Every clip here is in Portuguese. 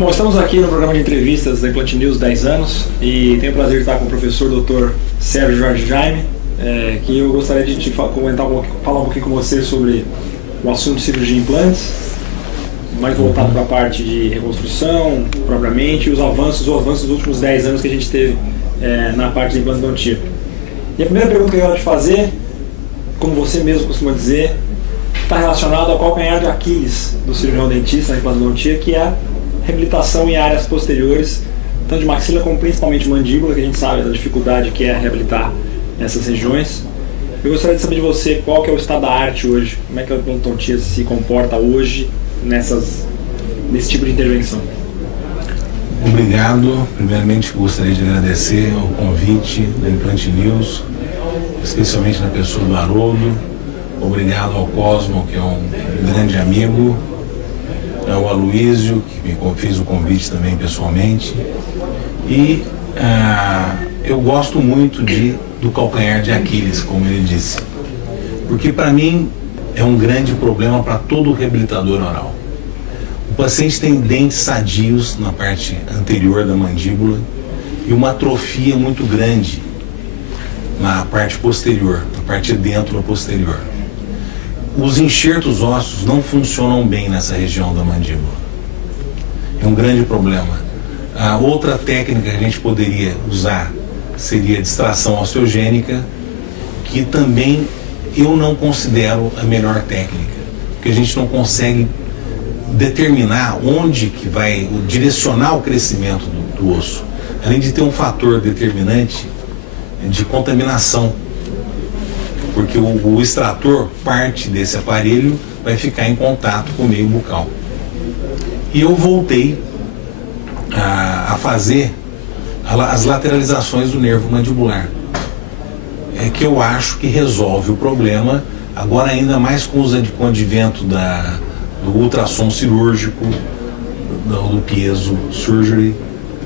Bom, estamos aqui no programa de entrevistas da Implant News 10 anos e tenho o prazer de estar com o professor Dr. Sérgio Jorge Jaime, que eu gostaria de te falar um pouquinho com você sobre o assunto de cirurgia de implantes, mais voltado para a parte de reconstrução, propriamente, e os avanços dos últimos 10 anos que a gente teve na parte de implantodontia. E a primeira pergunta que eu quero te fazer, como você mesmo costuma dizer, está relacionado ao calcanhar de Aquiles do cirurgião dentista na implantodontia, que é a reabilitação em áreas posteriores, tanto de maxila como principalmente mandíbula, que a gente sabe da dificuldade que é reabilitar essas regiões. Eu gostaria de saber de você qual que é o estado da arte hoje, como é que a implantodontia se comporta hoje nesse tipo de intervenção. Obrigado. Primeiramente gostaria de agradecer o convite da Implant News, especialmente na pessoa do Haroldo. Obrigado ao Cosmo, que é um grande amigo, ao Aloísio, que me fez o convite também pessoalmente. E eu gosto muito do calcanhar de Aquiles, como ele disse, porque para mim é um grande problema para todo reabilitador oral. O paciente tem dentes sadios na parte anterior da mandíbula e uma atrofia muito grande na parte posterior, na parte de dentro da posterior. Os enxertos ósseos não funcionam bem nessa região da mandíbula. É um grande problema. A outra técnica que a gente poderia usar seria a distração osteogênica, que também eu não considero a melhor técnica, porque a gente não consegue determinar onde que vai direcionar o crescimento do osso, além de ter um fator determinante de contaminação, porque o extrator, parte desse aparelho, vai ficar em contato com o meio bucal. E eu voltei a fazer as lateralizações do nervo mandibular, que eu acho que resolve o problema, agora ainda mais com o advento do ultrassom cirúrgico, do piezo surgery.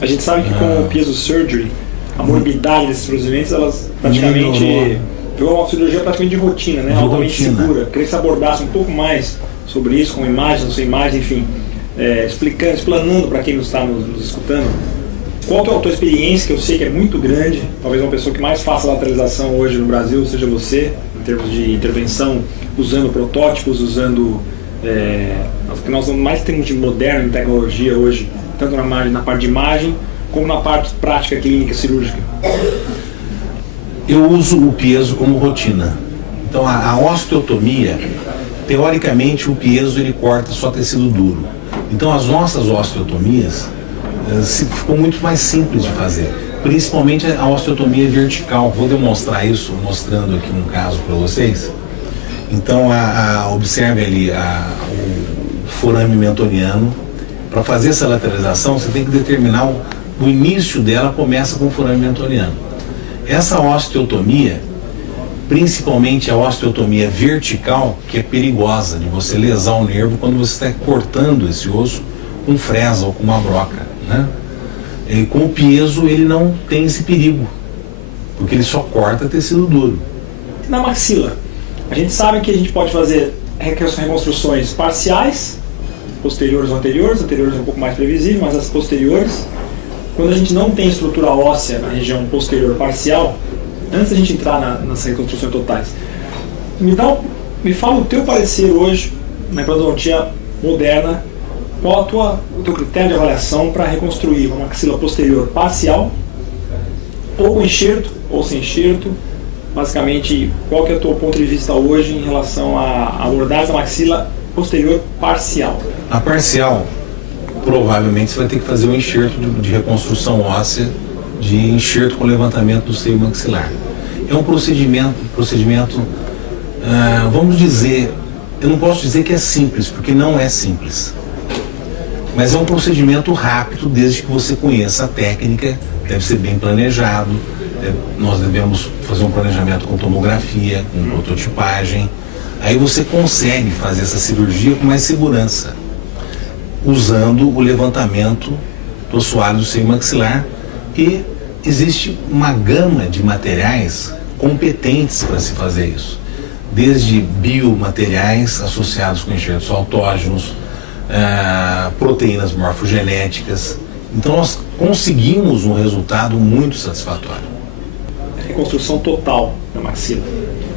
A gente sabe que com o piezo surgery, a morbidade desses procedimentos, elas praticamente virou uma cirurgia praticamente de rotina, né? Altamente segura. Queria que você abordasse um pouco mais sobre isso, com imagens, sem imagem, enfim, explanando para quem está nos escutando, qual que é a tua experiência, que eu sei que é muito grande, talvez uma pessoa que mais faça lateralização hoje no Brasil seja você, em termos de intervenção, usando protótipos, usando o que nós mais temos de moderno em tecnologia hoje, tanto na parte de imagem, como na parte prática clínica cirúrgica. Eu uso o piezo como rotina. Então a osteotomia, teoricamente o piezo ele corta só tecido duro. Então as nossas osteotomias ficou muito mais simples de fazer, principalmente a osteotomia vertical. Vou demonstrar isso mostrando aqui um caso para vocês. Então observe ali o forame mentoniano. Para fazer essa lateralização você tem que determinar o início dela, começa com o forame mentoniano. Essa osteotomia, principalmente a osteotomia vertical, que é perigosa de você lesar o nervo quando você está cortando esse osso com fresa ou com uma broca, né? E com o piezo ele não tem esse perigo, porque ele só corta tecido duro. Na maxila, a gente sabe que a gente pode fazer reconstruções parciais, posteriores ou anteriores é um pouco mais previsível, mas as posteriores, quando a gente não tem estrutura óssea na região posterior parcial, antes da gente entrar nas reconstruções totais, me fala o teu parecer hoje na implantodontia moderna, qual o teu critério de avaliação para reconstruir uma maxila posterior parcial, ou com enxerto, ou sem enxerto. Basicamente, qual que é o teu ponto de vista hoje em relação à abordagem da maxila posterior parcial? A parcial, provavelmente você vai ter que fazer um enxerto de reconstrução óssea, de enxerto com levantamento do seio maxilar. É um procedimento, vamos dizer, eu não posso dizer que é simples, porque não é simples. Mas é um procedimento rápido, desde que você conheça a técnica, deve ser bem planejado, nós devemos fazer um planejamento com tomografia, com prototipagem, aí você consegue fazer essa cirurgia com mais segurança, usando o levantamento do assoalho do seio maxilar, e existe uma gama de materiais competentes para se fazer isso, desde biomateriais associados com enxertos autógenos, proteínas morfogenéticas. Então nós conseguimos um resultado muito satisfatório. Reconstrução total da maxila.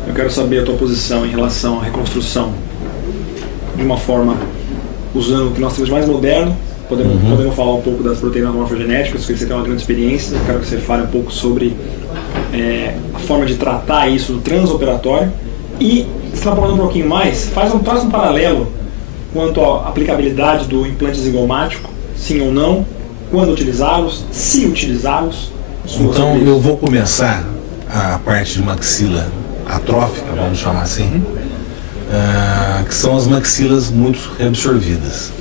Eu quero saber a tua posição em relação à reconstrução de uma forma usando o que nós temos de mais moderno. Podemos falar um pouco das proteínas morfogenéticas, porque você tem uma grande experiência. Eu quero que você fale um pouco sobre a forma de tratar isso no transoperatório. E, extrapolando um pouquinho mais, traz um paralelo quanto à aplicabilidade do implante zigomático, sim ou não, quando utilizá-los, se utilizá-los. Então eu vou começar a parte de maxila atrófica, vamos chamar assim, que são as maxilas muito reabsorvidas.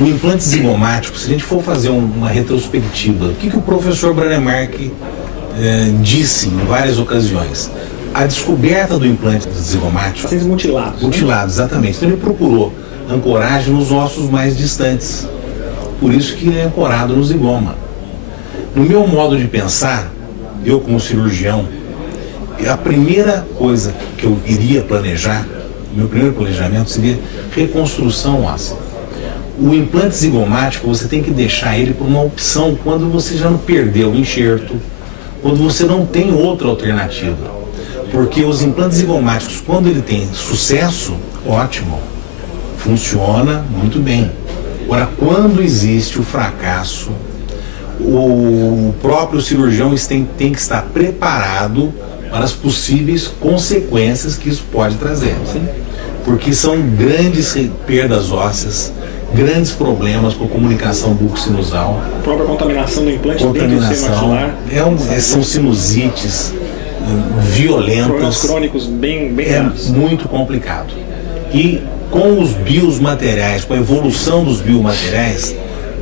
O implante zigomático, se a gente for fazer uma retrospectiva, o que o professor Branemark disse em várias ocasiões? A descoberta do implante zigomático... Pacientes mutilados. Mutilados, exatamente. Então ele procurou ancoragem nos ossos mais distantes. Por isso que ele é ancorado no zigoma. No meu modo de pensar, eu como cirurgião, a primeira coisa que eu iria planejar, meu primeiro planejamento seria reconstrução óssea. O implante zigomático você tem que deixar ele por uma opção quando você já não perdeu o enxerto, quando você não tem outra alternativa. Porque os implantes zigomáticos, quando ele tem sucesso, ótimo, funciona muito bem. Agora, quando existe o fracasso, o próprio cirurgião tem que estar preparado para as possíveis consequências que isso pode trazer. Porque são grandes perdas ósseas, grandes problemas com a comunicação bucosinusal. A própria contaminação do implante dentro do seio maxilar. São sinusites violentas. Problemas crônicos bem graves. É muito complicado. E com os biomateriais, com a evolução dos biomateriais,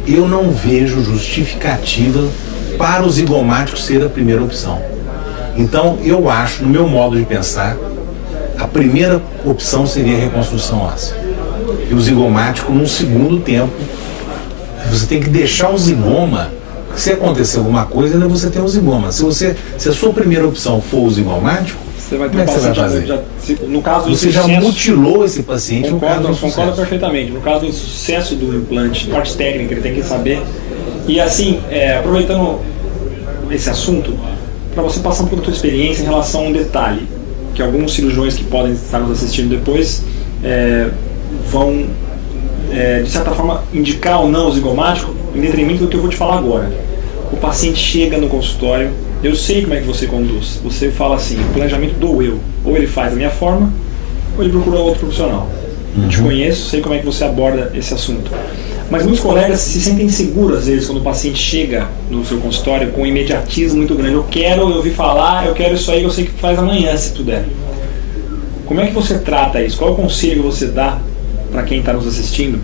eu não vejo justificativa para o zigomático ser a primeira opção. Então, eu acho, no meu modo de pensar, a primeira opção seria a reconstrução óssea. E o zigomático, num segundo tempo, você tem que deixar o zigoma. Se acontecer alguma coisa, ainda você tem o zigoma. Se a sua primeira opção for o zigomático, você vai ter como é que você vai fazer? No caso do você sucesso, já mutilou esse paciente. Concordo perfeitamente. No caso do sucesso do implante, parte técnica, ele tem que saber. E assim, aproveitando esse assunto, para você passar um pouco da sua experiência em relação a um detalhe, que alguns cirurgiões que podem estar nos assistindo depois vão, de certa forma, indicar ou não o zigomático em detrimento do que eu vou te falar agora. O paciente chega no consultório, eu sei como é que você conduz. Você fala assim, o planejamento do eu. Ou ele faz da minha forma, ou ele procura outro profissional. Eu te conheço, sei como é que você aborda esse assunto. Mas muitos colegas se sentem seguros, às vezes, quando o paciente chega no seu consultório com um imediatismo muito grande. Eu ouvi falar, eu quero isso aí, eu sei que faz amanhã, se puder. Como é que você trata isso? Qual é o conselho que você dá para quem está nos assistindo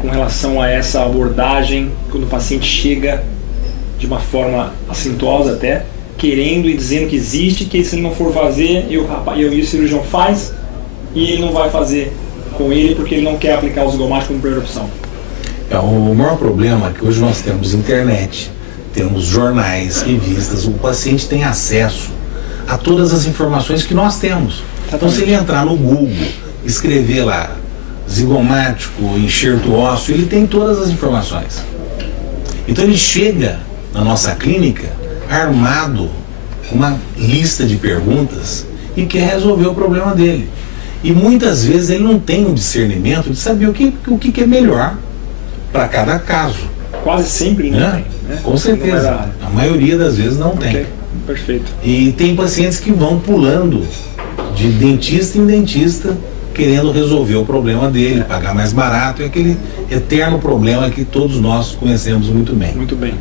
com relação a essa abordagem, quando o paciente chega de uma forma assintosa até, querendo e dizendo que existe, que se ele não for fazer, e o cirurgião faz, e ele não vai fazer com ele porque ele não quer aplicar o zigomático como primeira opção? O maior problema é que hoje nós temos internet, temos jornais, revistas, o paciente tem acesso a todas as informações que nós temos. Então, se ele entrar no Google, escrever lá zigomático, enxerto ósseo, ele tem todas as informações. Então ele chega na nossa clínica armado com uma lista de perguntas e quer resolver o problema dele. E muitas vezes ele não tem um discernimento de saber o que é melhor para cada caso. Quase sempre não tem, né? Com certeza. A maioria das vezes não tem. Perfeito. E tem pacientes que vão pulando de dentista em dentista querendo resolver o problema dele, pagar mais barato, é aquele eterno problema que todos nós conhecemos muito bem. Muito bem.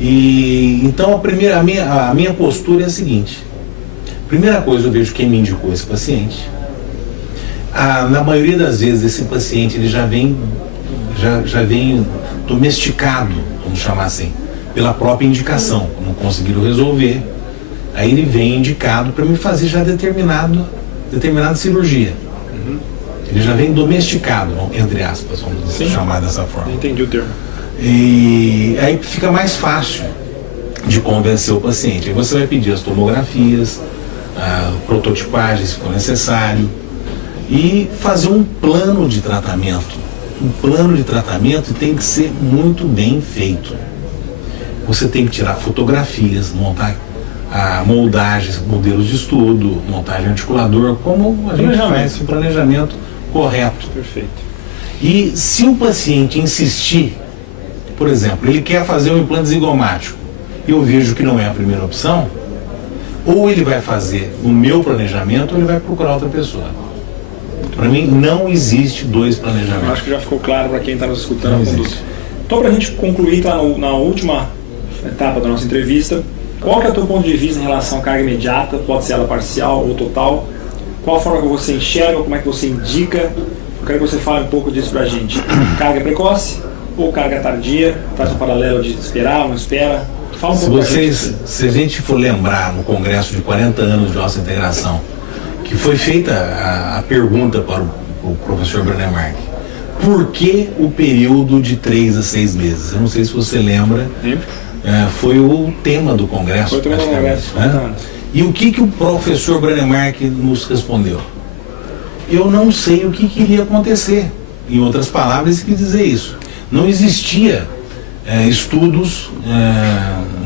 E então a minha postura é a seguinte: primeira coisa, eu vejo quem me indicou esse paciente. Na maioria das vezes esse paciente ele já vem domesticado, vamos chamar assim, pela própria indicação. Não conseguiram resolver, aí ele vem indicado para me fazer já determinada cirurgia. Ele já vem domesticado, entre aspas, vamos chamar dessa forma. Entendi o termo. E aí fica mais fácil de convencer o paciente. Aí você vai pedir as tomografias, prototipagem, se for necessário, e fazer um plano de tratamento um plano de tratamento tem que ser muito bem feito. Você tem que tirar fotografias, montar moldagens, modelos de estudo, montagem articulador, como a gente faz o planejamento correto. Perfeito. E se o paciente insistir, por exemplo, ele quer fazer um implante zigomático e eu vejo que não é a primeira opção, ou ele vai fazer o meu planejamento ou ele vai procurar outra pessoa. Para mim, não existe dois planejamentos. Eu acho que já ficou claro para quem está nos escutando. Então, para a gente concluir, tá na última etapa da nossa entrevista, qual que é o teu ponto de vista em relação à carga imediata? Pode ser ela parcial ou total? Qual a forma que você enxerga? Como é que você indica? Eu quero que você fale um pouco disso para a gente. Carga precoce ou carga tardia? Faz um paralelo de esperar ou não espera? Fala um pouco se a gente for lembrar no congresso de 40 anos de nossa integração, que foi feita a pergunta para o professor Brennemark, por que o período de 3 a 6 meses? Eu não sei se você lembra, foi o tema do congresso. Foi o tema do congresso. E o que o professor Brennemark nos respondeu? Eu não sei o que iria acontecer. Em outras palavras, ele quis dizer isso. Não existia estudos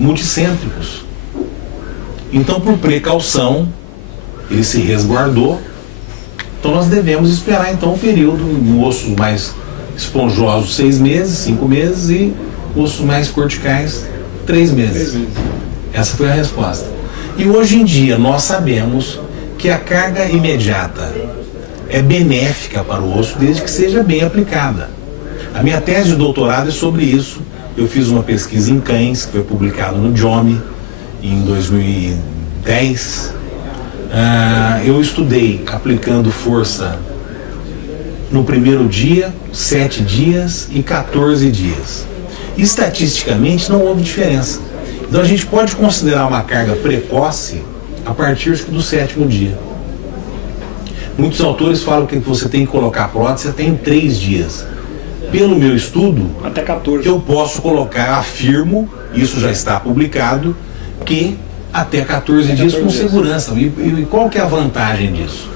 multicêntricos. Então, por precaução, ele se resguardou. Então nós devemos esperar então um período, ossos mais esponjosos 6 meses, 5 meses e ossos mais corticais 3 meses. Essa foi a resposta. E hoje em dia nós sabemos que a carga imediata é benéfica para o osso desde que seja bem aplicada. A minha tese de doutorado é sobre isso. Eu fiz uma pesquisa em cães que foi publicada no JOME em 2010. Eu estudei aplicando força no primeiro dia, 7 dias e 14 dias. Estatisticamente não houve diferença. Então a gente pode considerar uma carga precoce a partir do 7º dia. Muitos autores falam que você tem que colocar a prótese até em 3 dias. Pelo meu estudo, até 14. Eu posso colocar, afirmo, isso já está publicado, que até 14 dias com segurança. E qual que é a vantagem disso?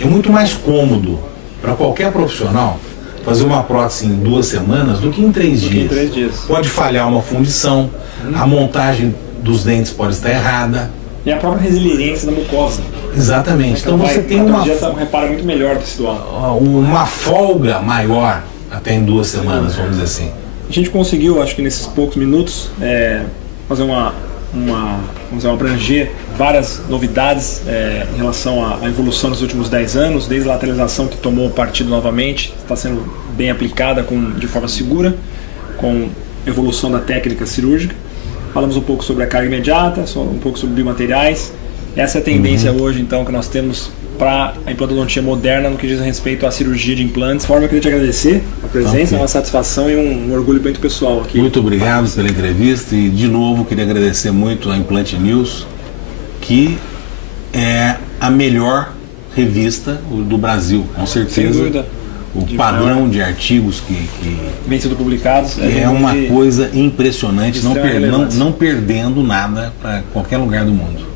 É muito mais cômodo para qualquer profissional fazer uma prótese em 2 semanas do que em 3 dias. Pode falhar uma fundição, a montagem dos dentes pode estar errada. E a própria resiliência da mucosa. Exatamente. Então você tem um reparo muito melhor do situado. Uma folga maior até em 2 semanas, vamos dizer assim. A gente conseguiu, acho que nesses poucos minutos, fazer abranger várias novidades em relação à evolução nos últimos 10 anos, desde a lateralização que tomou o partido novamente, está sendo bem aplicada de forma segura, com evolução da técnica cirúrgica. Falamos um pouco sobre a carga imediata, um pouco sobre biomateriais. Essa é a tendência hoje, então, que nós temos para a implantodontia moderna no que diz respeito à cirurgia de implantes. De forma, eu queria te agradecer a presença, uma satisfação e um orgulho muito pessoal aqui. Muito obrigado pela entrevista e, de novo, queria agradecer muito a Implant News, que é a melhor revista do Brasil, com certeza. Sem dúvida. O padrão de artigos que vem sendo publicados é uma coisa impressionante, não perdendo nada para qualquer lugar do mundo.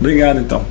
Obrigado, então.